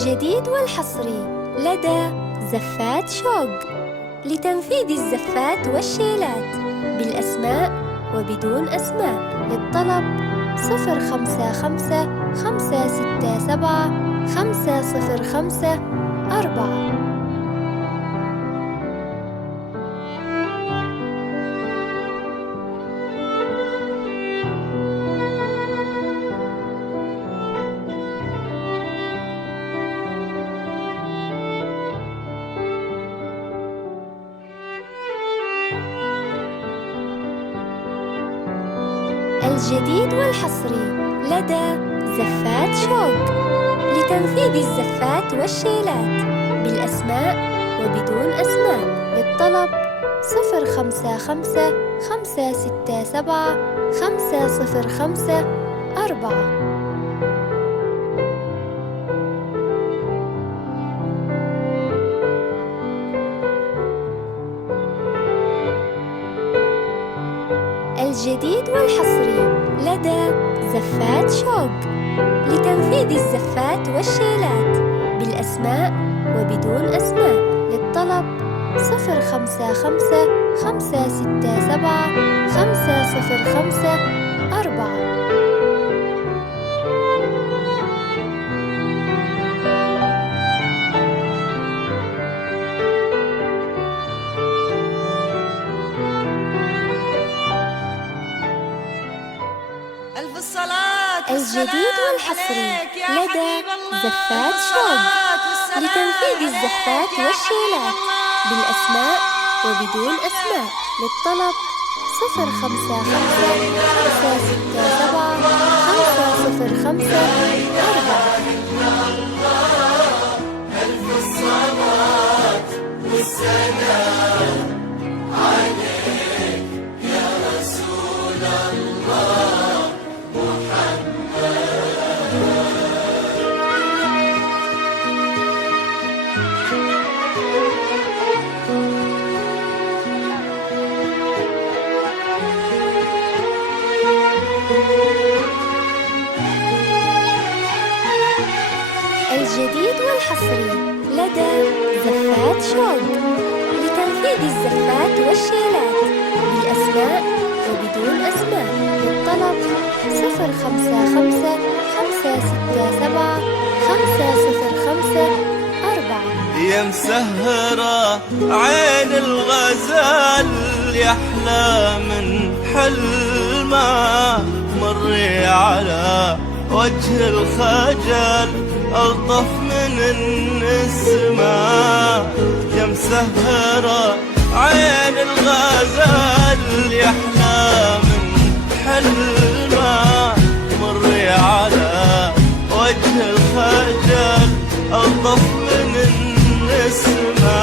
الجديد والحصري لدى زفات شوق لتنفيذ الزفات والشيلات بالأسماء وبدون أسماء. للطلب 05567 505 4. الجديد والحصري لدى زفات شوق لتنفيذ الزفات والشيلات بالأسماء وبدون أسماء. للطلب 05567 505 4. الجديد والحصري لدى زفات شوق لتنفيذ الزفات والشيلات بالأسماء وبدون أسماء. للطلب 05567 505 4. الجديد والحصري لدى زفات شوق لتنفيذ الزفات والشيلات بالأسماء وبدون أسماء. للطلب 05567 505 4. الجديد والحصري لدى زفات شوق لتنفيذ الزفات والشيلات بالأسماء وبدون أسماء. للطلب 05567 505 4. يا مسهرة عين الغزال يحلى من حلمه، مري على وجه الخجل ألطف من النسمة. يا مسهرة عين الغزال يحلى من حلمه، مري على وجه الخجل ألطف من النسمة.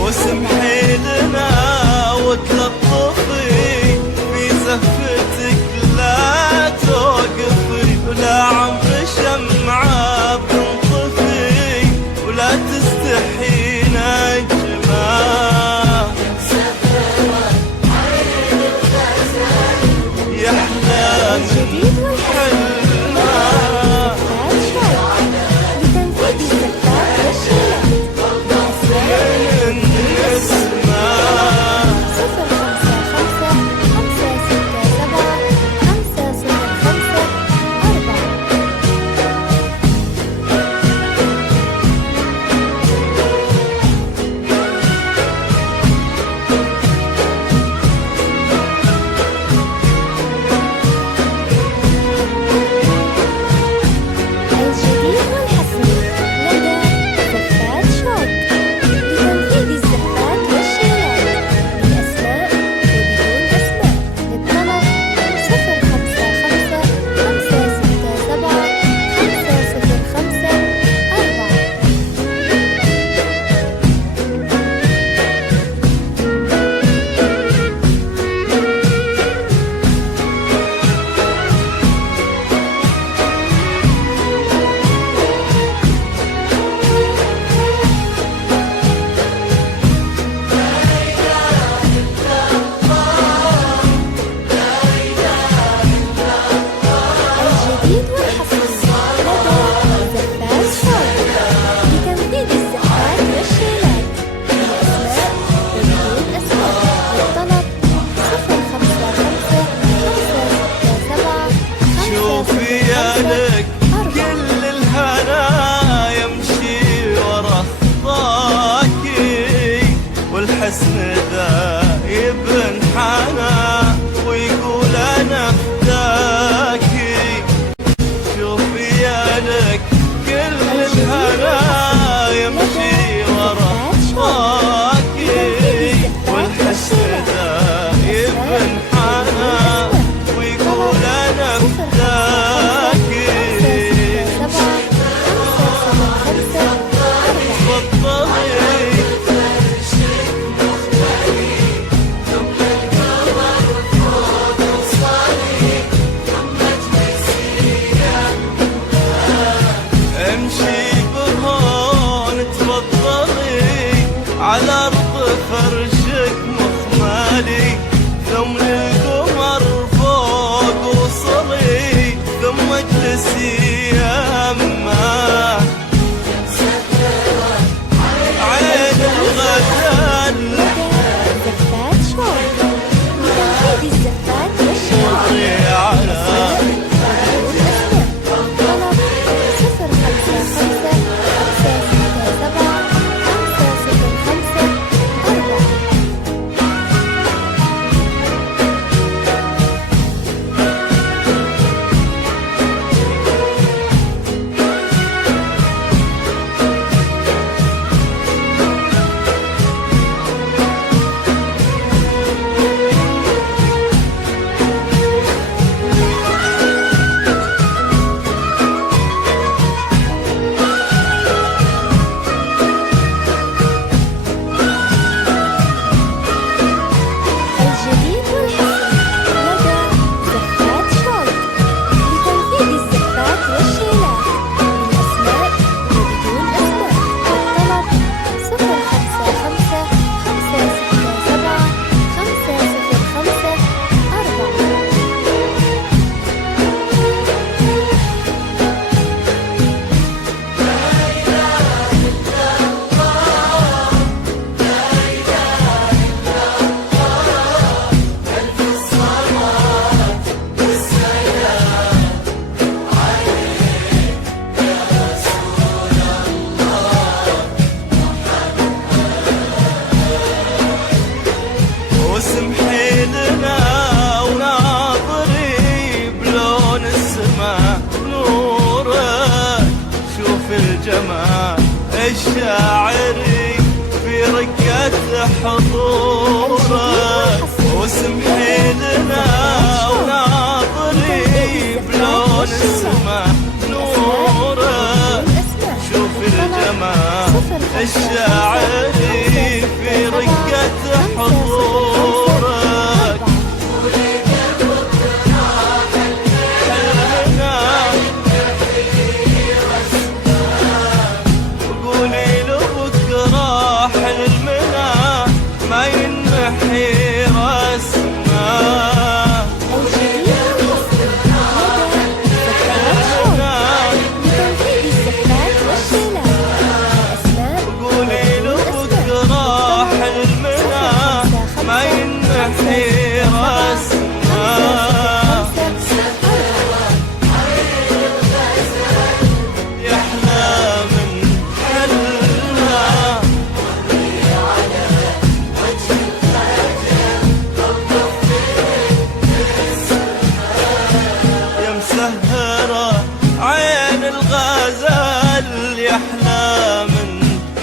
واسمحي لنا وتلطفي في والحسن ذا يبنحنى ويقول أنا فداكي، شوفي يا لك كل الهنا يمشي ورا هواكي، والحسن ذا يبنحنى ويقول أنا فداكي. على أرض فرشك مخمالي، ثم للقمر فوق وصلي، ثم اجلسي يمه عين الغزال. زفات شوق لتنفيذ الزفات والشيلات على طلب 055-567-505-4. الجديد والحصري لدى زفات شوق لتنفيذ الزفات والشيلات بالأسماء وبدون أسماء. الطلب 055-567-505-4. واسمحي لنا وناظري بلون السماء نورك، شوف الجمال الشاعري في رقة حضورك. واسمحي لنا وناظري بلون السماء نورك، شوف الجمال الشاعري في رقة حضورك. قولي له بكرة حلمنا ما ينحي رسمه. الجديد والحصري لدى زفات شوق لتنفيذ الزفات والشيلات بالأسماء قولي له بكرة حلمنا ما ينحي رسمه. يحلى من حلمه يا مسهرة عين الغزال، يحلى من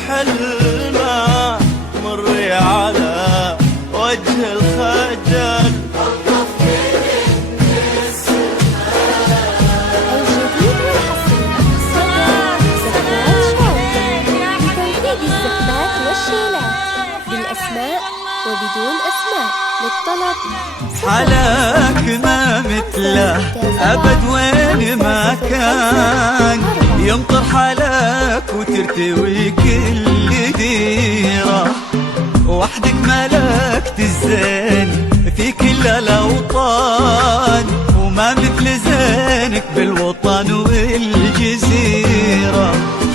حلمه مري على وجه الخجل. الجديد والحصري لدى زفات شوق لتنفيذ الزفات والشيلات بالأسماء وبدون أسماء. للطلب حلاك ما مثله أبد وين ما كان، يمطر حلاك وترتوي كل ديرة، وحدك ملكت الزين في كل الأوطان، وما مثل زينك بالوطن والجزيرة.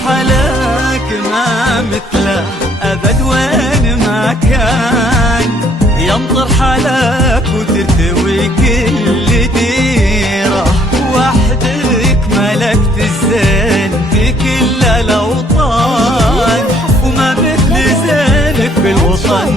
حلاك ما مثله أبد وين ما كان، يمطر حلاك وترتوي كل ديرة، وحدك ملكت الزين في كل الأوطان، وما مثل زينك بالوطن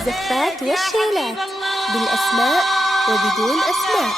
الزفات والشيلات بالأسماء وبدون أسماء.